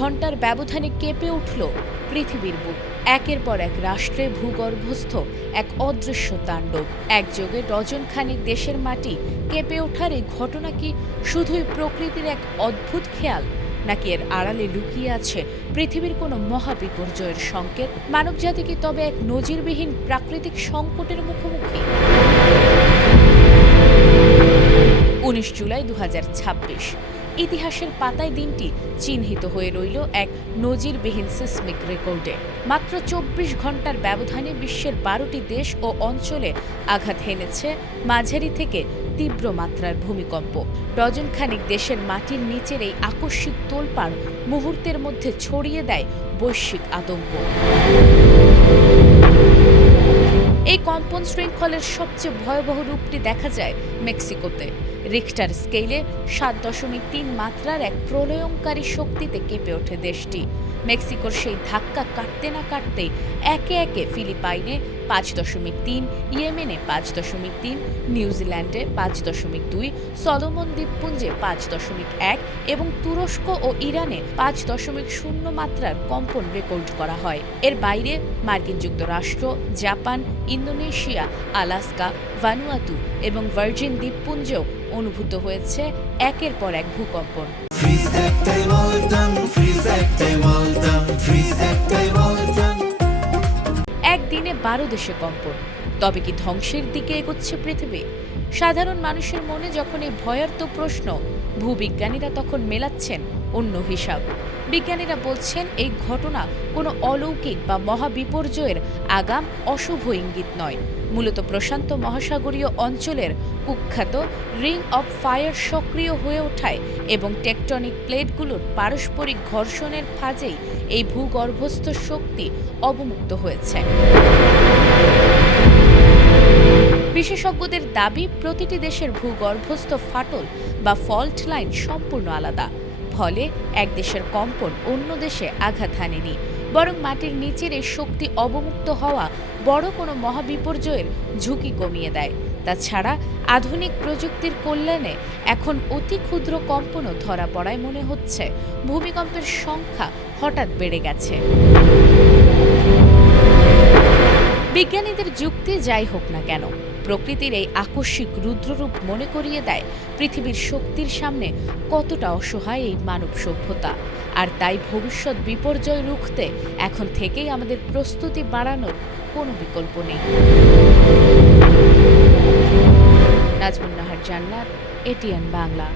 ঘন্টার ব্যবধানে কেঁপে উঠল পৃথিবীর বুক। একের পর এক রাষ্ট্রে ভূগর্ভস্থ এক অদৃশ্য তাণ্ডব। একযোগে ডজন খানেক দেশের মাটি কেঁপে ওঠার এই ঘটনা কি শুধুই প্রকৃতির এক অদ্ভুত খেয়াল, নাকি এর আড়ালে লুকিয়ে আছে পৃথিবীর কোনো মহাবিপর্যয়ের সংকেত? মানবজাতি কি তবে এক নজিরবিহীন প্রাকৃতিক সংকটের মুখোমুখি? 19 জুলাই 2026 ইতিহাসের পাতায় দিনটি চিহ্নিত হয়ে রইল এক নজিরবিহীন সিসমিক রেকর্ডে। মাত্র 24 ঘন্টার ব্যবধানে বিশ্বের 12টি দেশ ও অঞ্চলে আঘাত হেনেছে মাঝারি থেকে তীব্র মাত্রার ভূমিকম্প। ডজন খানেক দেশের মাটির নিচের এই আকস্মিক তোলপাড় মুহূর্তের মধ্যে ছড়িয়ে দেয় বৈশ্বিক আতঙ্ক। এই কম্পন শৃঙ্খলের সবচেয়ে ভয়াবহ রূপটি দেখা যায় মেক্সিকোতে। রিখটার স্কেলে 7.3 মাত্রার এক প্রলয়ঙ্কারী শক্তিতে কেঁপে ওঠে দেশটি। মেক্সিকোর সেই ধাক্কা কাটতে না কাটতেই একে একে ফিলিপাইনে 5.3, ইয়েমেনে 5.3, নিউজিল্যান্ডে 5.2, সলোমন দ্বীপপুঞ্জে 5.1 এবং তুরস্ক ও ইরানে 5.0 মাত্রার কম্পন রেকর্ড করা হয়। এর বাইরে মার্কিন যুক্তরাষ্ট্র, জাপান, ইন্দোনেশিয়া, আলাস্কা, ভানুয়াতু এবং ভার্জিন দ্বীপপুঞ্জেও অনুভূত হয়েছে একের পর এক ভূকম্পন। একদিনে 12 দেশে কম্পন। তবে কি ধ্বংসের দিকে এগোচ্ছে পৃথিবী? সাধারণ মানুষের মনে যখন এই ভয়ার্ত প্রশ্ন, ভূবিজ্ঞানীরা তখন মেলাচ্ছেন অন্য হিসাব। বিজ্ঞানীরা বলছেন এই ঘটনা কোনো অলৌকিক বা মহাবিপর্যয়ের আগাম অশুভ ইঙ্গিত নয়, মূলত প্রশান্ত মহাসাগরীয় অঞ্চলের কুখ্যাত রিং অফ ফায়ার সক্রিয় হয়ে ওঠায় এবং টেকটনিক প্লেটগুলোর পারস্পরিক ঘর্ষণের ফাঁজেই এই ভূগর্ভস্থ শক্তি অবমুক্ত হয়েছে। বিশেষজ্ঞদের দাবি, প্রতিটি দেশের ভূগর্ভস্থ ফাটল বা ফল্ট লাইন সম্পূর্ণ আলাদা। ফলে এক দেশের কম্পন অন্য দেশে আঘাত হানেনি, বরং মাটির নিচের এই শক্তি অবমুক্ত হওয়া বড় কোনো মহাবিপর্যয়ের ঝুঁকি কমিয়ে দেয়। তাছাড়া আধুনিক প্রযুক্তির কল্যাণে এখন অতি ক্ষুদ্র কম্পনও ধরা পড়ায় মনে হচ্ছে ভূমিকম্পের সংখ্যা হঠাৎ বেড়ে গেছে। বিজ্ঞানীদের যুক্তি যাই হোক না কেন, প্রকৃতির এই আকস্মিক রুদ্ররূপ মনে করিয়ে দেয় পৃথিবীর শক্তির সামনে কতটা অসহায় এই মানব সভ্যতা। আর তাই ভবিষ্যৎ বিপর্যয় রুখতে এখন থেকেই আমাদের প্রস্তুতি বাড়ানোর কোনো বিকল্প নেই। নাজমুন নাহার জান্নাত, এটিএন বাংলা।